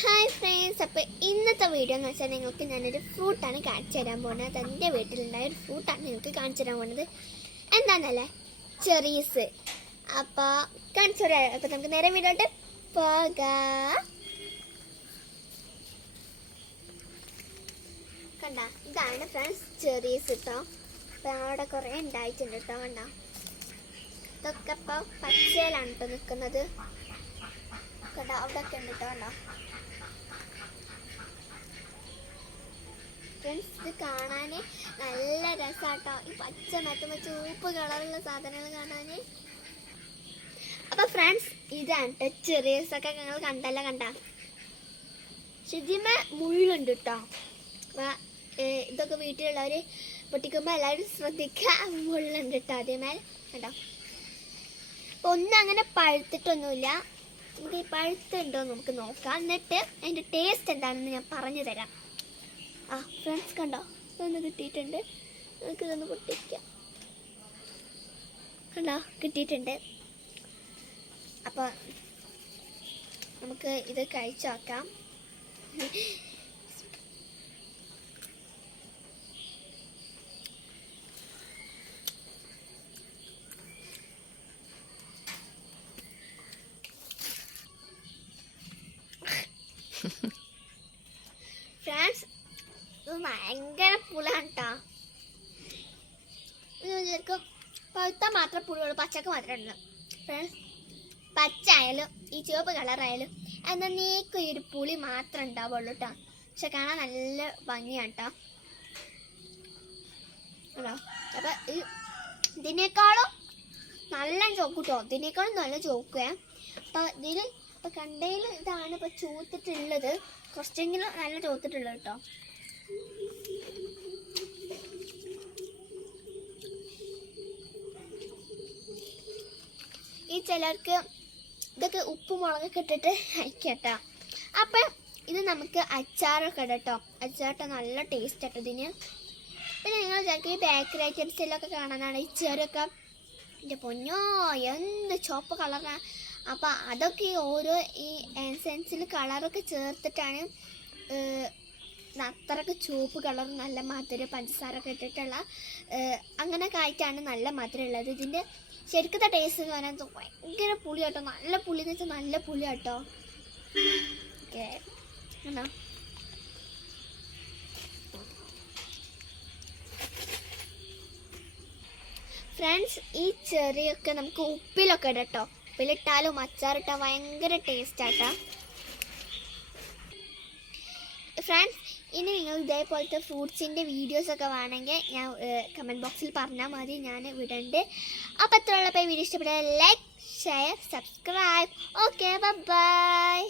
Hi friends അപ്പോൾ ഇന്നത്തെ video എന്ന് വെച്ചാൽ നിങ്ങൾക്ക് ഞാനൊരു ഫ്രൂട്ടാണ് കാണിച്ചു തരാൻ പോകുന്നത്. എന്റെ വീട്ടിലുണ്ടായ ഒരു ഫ്രൂട്ടാണ് നിങ്ങൾക്ക് കാണിച്ചു തരാൻ പോകുന്നത്. എന്താണെന്നല്ലേ ചെറീസ് അപ്പോൾ കാണിച്ചു തരാം. അപ്പോൾ നമുക്ക് നേരെ വീടോട്ട് പോകാം. കണ്ട? ഇതാണ് ഫ്രണ്ട്സ് ചെറീസ് കേട്ടോ അപ്പോൾ അവിടെ കുറേ ഉണ്ടായിട്ടുണ്ട് കേട്ടോ കണ്ട? ഇതൊക്കെ ഇപ്പോൾ പച്ചയിലാണ് കേട്ടോ നിൽക്കുന്നത്. കണ്ട അവിടെ ഒക്കെ ഉണ്ട് കേട്ടോ ഫ്രണ്ട്സ് ഇത് കാണാൻ നല്ല രസാട്ടോ. ഈ പച്ച മറ്റുമ്പോ ചുവപ്പ് കളറുള്ള സാധനങ്ങൾ കാണാൻ അപ്പൊ ഫ്രണ്ട്സ് ഇതാണ്. ടച്ച് ചെറിയസ് ഒക്കെ ഞങ്ങൾ കണ്ടല്ല കണ്ട. ശുചിമ മുള്ളുണ്ട് കേട്ടോ. ഇതൊക്കെ വീട്ടിലുള്ളവര് പൊട്ടിക്കുമ്പോ എല്ലാവരും ശ്രദ്ധിക്കുക. മുള്ളുണ്ട് കേട്ടോ അതേമാതിരി കേട്ടോ ഒന്നും അങ്ങനെ പഴുത്തിട്ടൊന്നുമില്ല. നമുക്ക് ഈ പഴുത്തുണ്ടോ നമുക്ക് നോക്കാം. എന്നിട്ട് അതിന്റെ ടേസ്റ്റ് എന്താണെന്ന് ഞാൻ പറഞ്ഞു തരാം. ആ ഫ്രണ്ട്സ് കണ്ടോ? ഇതൊന്ന് കിട്ടിയിട്ടുണ്ട്. നമുക്ക് ഇതൊന്ന് പൊട്ടിക്കാം. കണ്ടോ? കിട്ടിയിട്ടുണ്ട്. അപ്പോൾ നമുക്ക് ഇത് കഴിച്ചു നോക്കാം. ഫ്രണ്ട്സ് ഇത് ഭയങ്കര പുളാണ് കേട്ടോ പഴുത്ത മാത്രം പുളിയുള്ളൂ പച്ചക്ക് മാത്രമേ ഉള്ളൂ. ഫ്രണ്ട്സ് പച്ച ആയാലും ഈ ചുവപ്പ് കളറായാലും എന്നേക്കും ഈ ഒരു പുളി മാത്രം ഉണ്ടാവുള്ളൂ കേട്ടോ പക്ഷെ കാണാൻ നല്ല ഭംഗിയാണ് കേട്ടോ അപ്പൊ ഇതിനേക്കാളും നല്ല ചോക്ക് കേട്ടോ ഇതിനേക്കാളും നല്ല ചോക്കുക അപ്പൊ ഇതിൽ ഇപ്പൊ കണ്ടതിൽ ഇതാണ് ഇപ്പൊ ചൂത്തിട്ടുള്ളത്. കുറച്ചെങ്കിലും നല്ല ചോത്തിട്ടുള്ളത് കേട്ടോ ഈ ചിലർക്ക് ഇതൊക്കെ ഉപ്പ് മുളകൊക്കെ ഇട്ടിട്ട് അയക്കട്ടോ അപ്പം ഇത് നമുക്ക് അച്ചാറൊക്കെ ഇടട്ടോ അച്ചാറിട്ട നല്ല ടേസ്റ്റ് ആട്ടോ ഇതിന്. പിന്നെ നിങ്ങൾ ചിലർക്ക് ഈ ബേക്കറി ഐറ്റംസിലൊക്കെ കാണാനാണ് ഈ ചെറിയൊക്കെ എന്റെ പൊന്നോ എന്ത് ചുവപ്പ് കളറാണ് അപ്പം അതൊക്കെ ഓരോ ഈ എസെൻസിൽ കളറൊക്കെ ചേർത്തിട്ടാണ് അത്രയ്ക്ക് ചുവപ്പ് കളർ നല്ല മധുരം പഞ്ചസാരൊക്കെ ഇട്ടിട്ടുള്ള അങ്ങനെ ആയിട്ടാണ് നല്ല മധുരം ഉള്ളത്. ഇതിന്റെ ശരിക്കത്തെ ടേസ്റ്റ് എന്ന് പറയുന്നത് ഭയങ്കര പുളി കേട്ടോ നല്ല പുളി എന്ന് വെച്ചാൽ നല്ല പുളി കേട്ടോ ഓക്കെ. ആണോ? ഫ്രണ്ട്സ് ഈ ചെറിയൊക്കെ നമുക്ക് ഉപ്പിലൊക്കെ ഇടാം കേട്ടോ. ഉപ്പിലിട്ടാലും അച്ചാറിട്ടാൽ ഭയങ്കര ടേസ്റ്റ് ആട്ടാ. ഫ്രണ്ട്സ് ഇനി നിങ്ങൾ ഇതേപോലത്തെ ഫ്രൂട്ട്സിന്റെ വീഡിയോസൊക്കെ വേണമെങ്കിൽ ഞാൻ കമന്റ് ബോക്സിൽ പറഞ്ഞാൽ മതി ഞാൻ വിടണ്ട്. അപ്പോൾ ഉള്ളപ്പോൾ വീഡിയോ ഇഷ്ടപ്പെട്ടാൽ like share subscribe okay bye